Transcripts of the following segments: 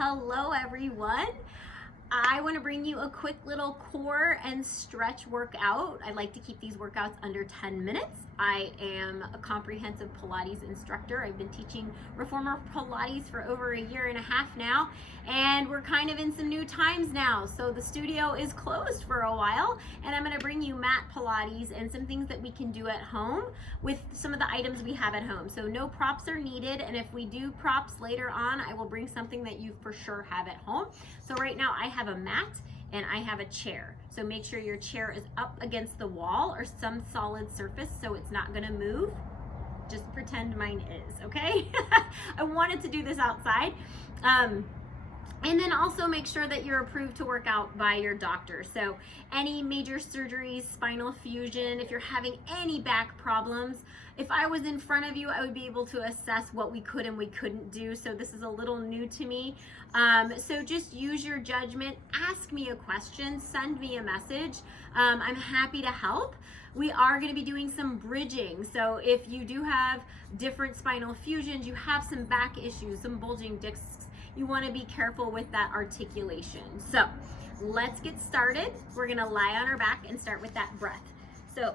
Hello everyone. I want to bring you a quick little core and stretch workout. I like to keep these workouts under 10 minutes. I am a comprehensive Pilates instructor. I've been teaching reformer Pilates for over a year and a half now, and we're kind of in some new times now. So the studio is closed for a while, and I'm going to bring you mat Pilates and some things that we can do at home with some of the items we have at home. So no props are needed, and if we do props later on, I will bring something that you for sure have at home. So right now I have a mat and I have a chair. So make sure your chair is up against the wall or some solid surface so it's not gonna move. Just pretend mine is, okay? I wanted to do this outside. And then also make sure that you're approved to work out by your doctor. So any major surgeries, spinal fusion, if you're having any back problems, if I was in front of you, I would be able to assess what we could and we couldn't do. So this is a little new to me. So just use your judgment, ask me a question, send me a message. I'm happy to help. We are going to be doing some bridging. So if you do have different spinal fusions, you have some back issues, some bulging discs, you want to be careful with that articulation. So let's get started. We're going to lie on our back and start with that breath. So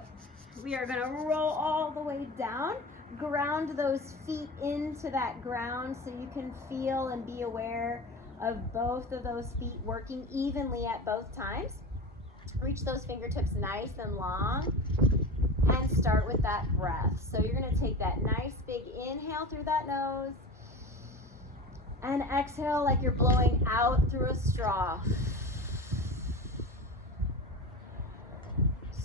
we are going to roll all the way down, ground those feet into that ground so you can feel and be aware of both of those feet working evenly at both times. Reach those fingertips nice and long and start with that breath. So you're going to take that nice big inhale through that nose and exhale like you're blowing out through a straw.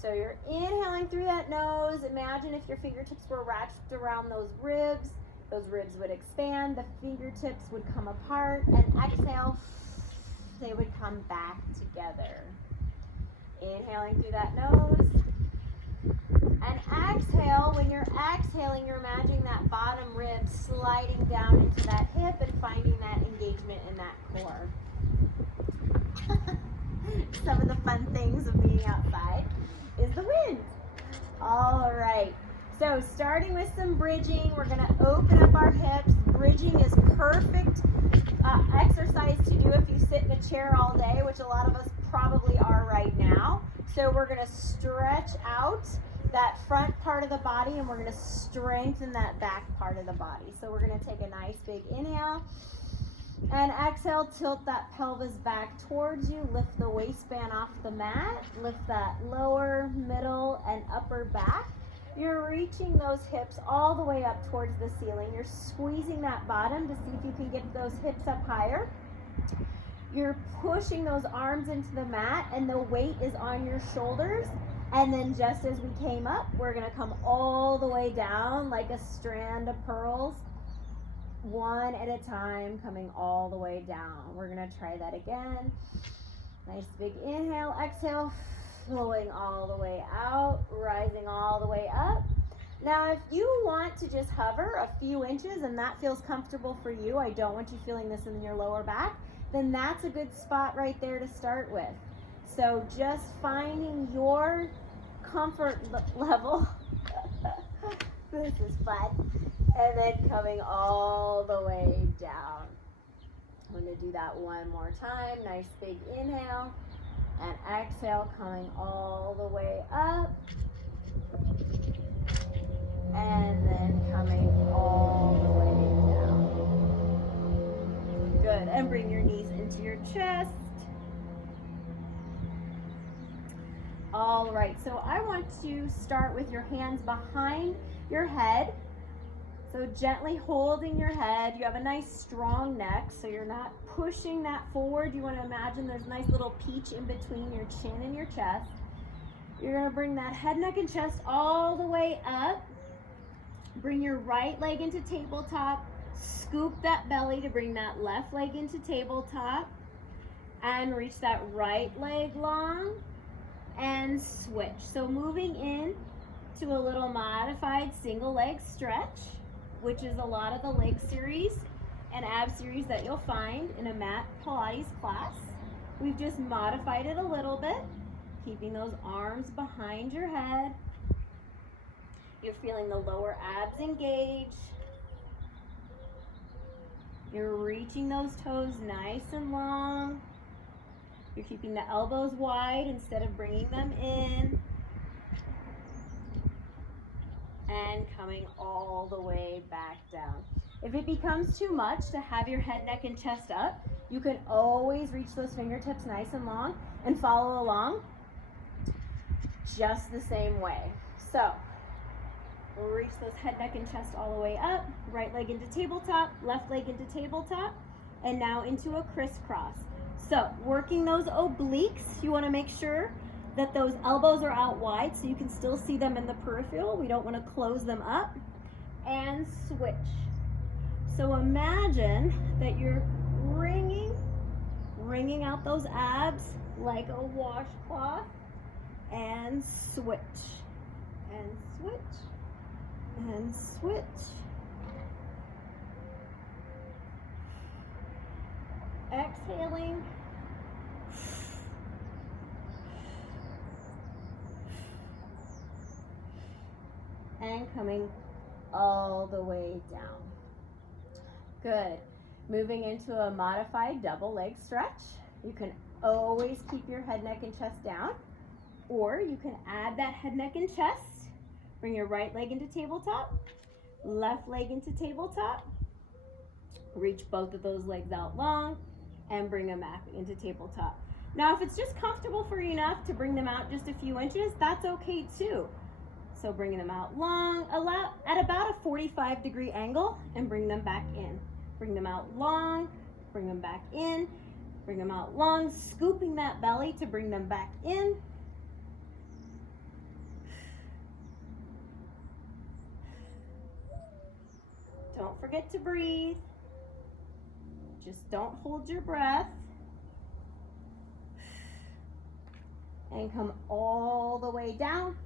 So you're inhaling through that nose. Imagine if your fingertips were wrapped around those ribs would expand, the fingertips would come apart, and exhale, they would come back together. Inhaling through that nose, and exhale. When you're exhaling, you're imagining that bottom rib sliding down into that hip and finding that engagement in that core. Some of the fun things of being outside is the wind. All right, so starting with some bridging, we're going to open up our hips. Bridging is perfect exercise to do if you sit in a chair all day, which a lot of us probably are right now. So we're going to stretch out that front part of the body and we're going to strengthen that back part of the body. So we're going to take a nice big inhale and exhale, tilt that pelvis back towards you, lift the waistband off the mat, lift that lower, middle, and upper back. You're reaching those hips all the way up towards the ceiling. You're squeezing that bottom to see if you can get those hips up higher. You're pushing those arms into the mat and the weight is on your shoulders. And then just as we came up, we're gonna come all the way down like a strand of pearls, one at a time, coming all the way down. We're gonna try that again. Nice big inhale, exhale, flowing all the way out, rising all the way up. Now, if you want to just hover a few inches and that feels comfortable for you, I don't want you feeling this in your lower back, then that's a good spot right there to start with. So just finding your comfort level. This is fun. And then coming all the way down. I'm going to do that one more time. Nice big inhale and exhale, coming all the way up. And then coming all the way down. Good. And bring your knees into your chest. All right, so I want to start with your hands behind your head. So gently holding your head. You have a nice strong neck, so you're not pushing that forward. You want to imagine there's a nice little peach in between your chin and your chest. You're going to bring that head, neck, and chest all the way up. Bring your right leg into tabletop. Scoop that belly to bring that left leg into tabletop. And reach that right leg long. And switch. So moving in to a little modified single leg stretch, which is a lot of the leg series and ab series that you'll find in a mat Pilates class. We've just modified it a little bit, keeping those arms behind your head. You're feeling the lower abs engage. You're reaching those toes nice and long. You're keeping the elbows wide instead of bringing them in. And coming all the way back down. If it becomes too much to have your head, neck, and chest up, you can always reach those fingertips nice and long and follow along just the same way. So, we'll reach those head, neck, and chest all the way up. Right leg into tabletop, left leg into tabletop, and now into a crisscross. So, working those obliques, you want to make sure that those elbows are out wide so you can still see them in the peripheral. We don't want to close them up. And switch. So imagine that you're wringing out those abs like a washcloth, and switch, and switch, and switch. Exhaling. And coming all the way down. Good. Moving into a modified double leg stretch. You can always keep your head, neck, and chest down, or you can add that head, neck, and chest. Bring your right leg into tabletop, left leg into tabletop. Reach both of those legs out long and bring them back into tabletop. Now, if it's just comfortable for you enough to bring them out just a few inches, that's okay too. So bringing them out long, at about a 45-degree angle, and bring them back in. Bring them out long, bring them back in, bring them out long, scooping that belly to bring them back in. Don't forget to breathe. Just don't hold your breath. And come all the way down.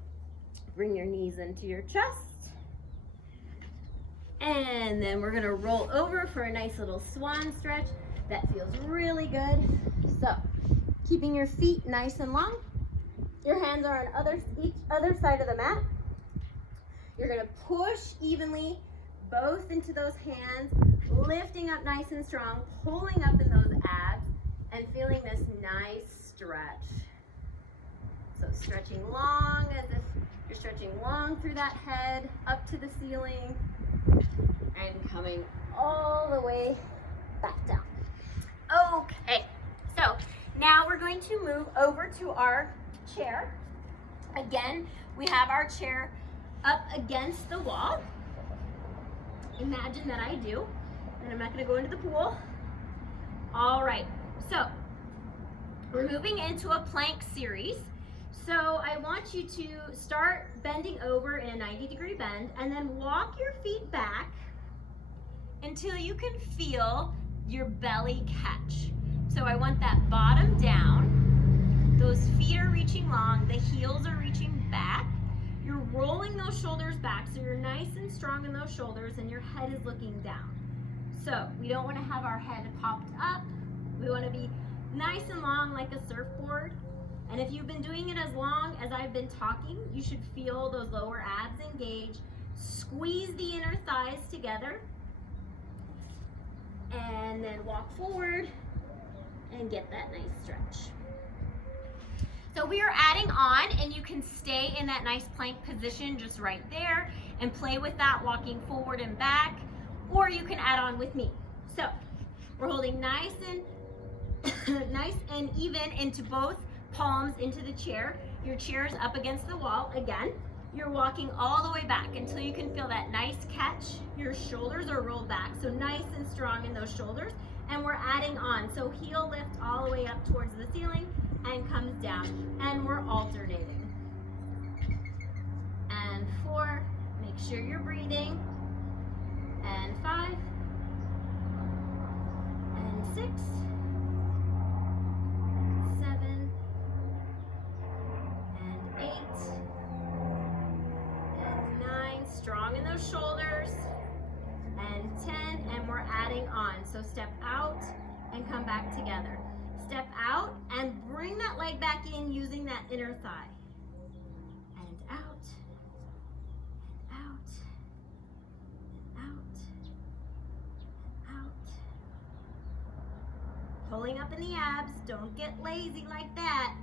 Bring your knees into your chest. And then we're gonna roll over for a nice little swan stretch. That feels really good. So, keeping your feet nice and long. Your hands are on each other side of the mat. You're gonna push evenly both into those hands, lifting up nice and strong, pulling up in those abs, and feeling this nice stretch. So stretching long as if you're stretching long through that head, up to the ceiling, and coming all the way back down. Okay, so now we're going to move over to our chair. Again, we have our chair up against the wall. Imagine that I do, and I'm not gonna go into the pool. All right, so we're moving into a plank series. So I want you to start bending over in a 90-degree bend, and then walk your feet back until you can feel your belly catch. So I want that bottom down, those feet are reaching long, the heels are reaching back. You're rolling those shoulders back so you're nice and strong in those shoulders and your head is looking down. So we don't want to have our head popped up. We want to be nice and long like a surfboard. And if you've been doing it as long as I've been talking, you should feel those lower abs engage. Squeeze the inner thighs together. And then walk forward and get that nice stretch. So we are adding on, and you can stay in that nice plank position just right there and play with that, walking forward and back, or you can add on with me. So we're holding nice and even into both palms into the chair. Your chair is up against the wall again. You're walking all the way back until you can feel that nice catch. Your shoulders are rolled back, so nice and strong in those shoulders. And we're adding on, so heel lift all the way up towards the ceiling and comes down, and we're alternating. And 4, make sure you're breathing. And 5, and 6, 7, and 8, and 9, strong in those shoulders, and 10, and we're adding on. So step out and come back together. Step out and bring that leg back in using that inner thigh. And out, and out, and out, and out, pulling up in the abs. Don't get lazy like that.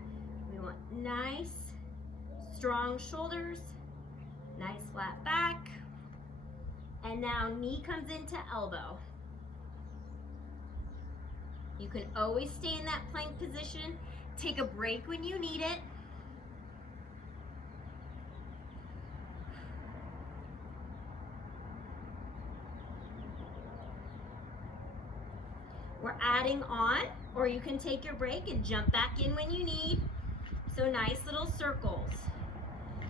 We want nice, strong shoulders, nice flat back. And now knee comes into elbow. You can always stay in that plank position. Take a break when you need it. We're adding on, or you can take your break and jump back in when you need. So nice little circles.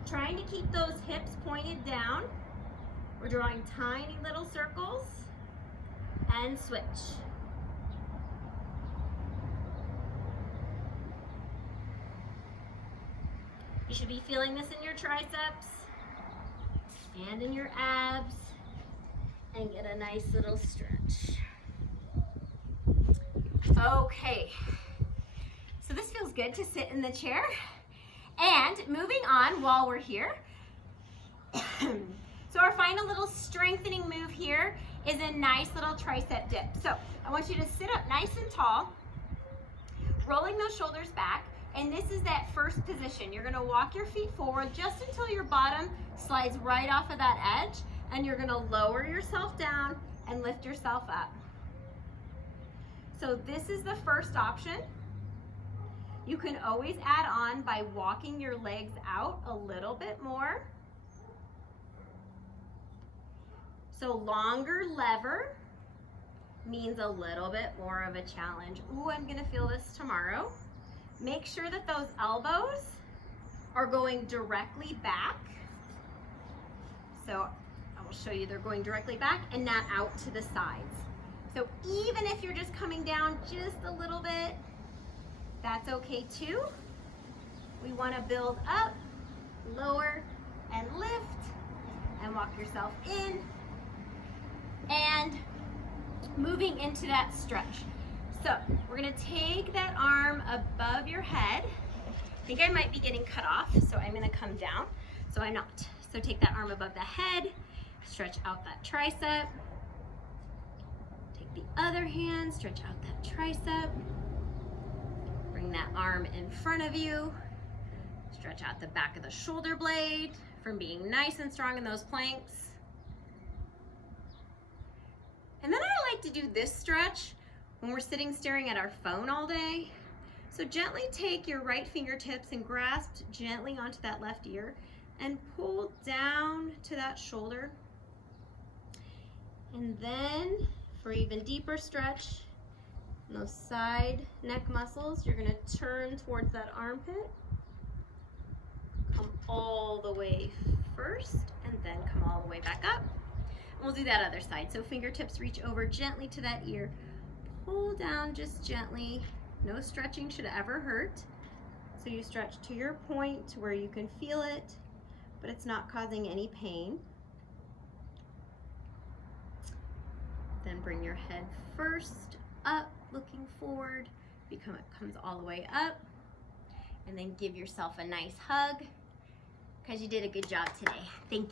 Trying to keep those hips pointed down. We're drawing tiny little circles and switch. You should be feeling this in your triceps and in your abs, and get a nice little stretch. Okay, so this feels good to sit in the chair. And moving on while we're here, so our final little strengthening move here is a nice little tricep dip. So I want you to sit up nice and tall, rolling those shoulders back, and this is that first position. You're gonna walk your feet forward just until your bottom slides right off of that edge, and you're gonna lower yourself down and lift yourself up. So this is the first option. You can always add on by walking your legs out a little bit more. So longer lever means a little bit more of a challenge. Ooh, I'm gonna feel this tomorrow. Make sure that those elbows are going directly back. So I will show you they're going directly back and not out to the sides. So even if you're just coming down just a little bit, that's okay too. We want to build up, lower, and lift, and walk yourself in, and moving into that stretch. So we're gonna take that arm above your head. I think I might be getting cut off, so I'm gonna come down. So I'm not. So take that arm above the head, stretch out that tricep. Take the other hand, stretch out that tricep. Bring that arm in front of you. Stretch out the back of the shoulder blade from being nice and strong in those planks. And then I like to do this stretch when we're sitting staring at our phone all day. So gently take your right fingertips and grasp gently onto that left ear and pull down to that shoulder. And then for even deeper stretch, those side neck muscles, you're gonna turn towards that armpit. Come all the way first and then come all the way back up. And we'll do that other side. So fingertips reach over gently to that ear. Pull down just gently. No stretching should ever hurt. So you stretch to your point where you can feel it, but it's not causing any pain. Then bring your head first up, looking forward. It comes all the way up. And then give yourself a nice hug because you did a good job today. Thank you.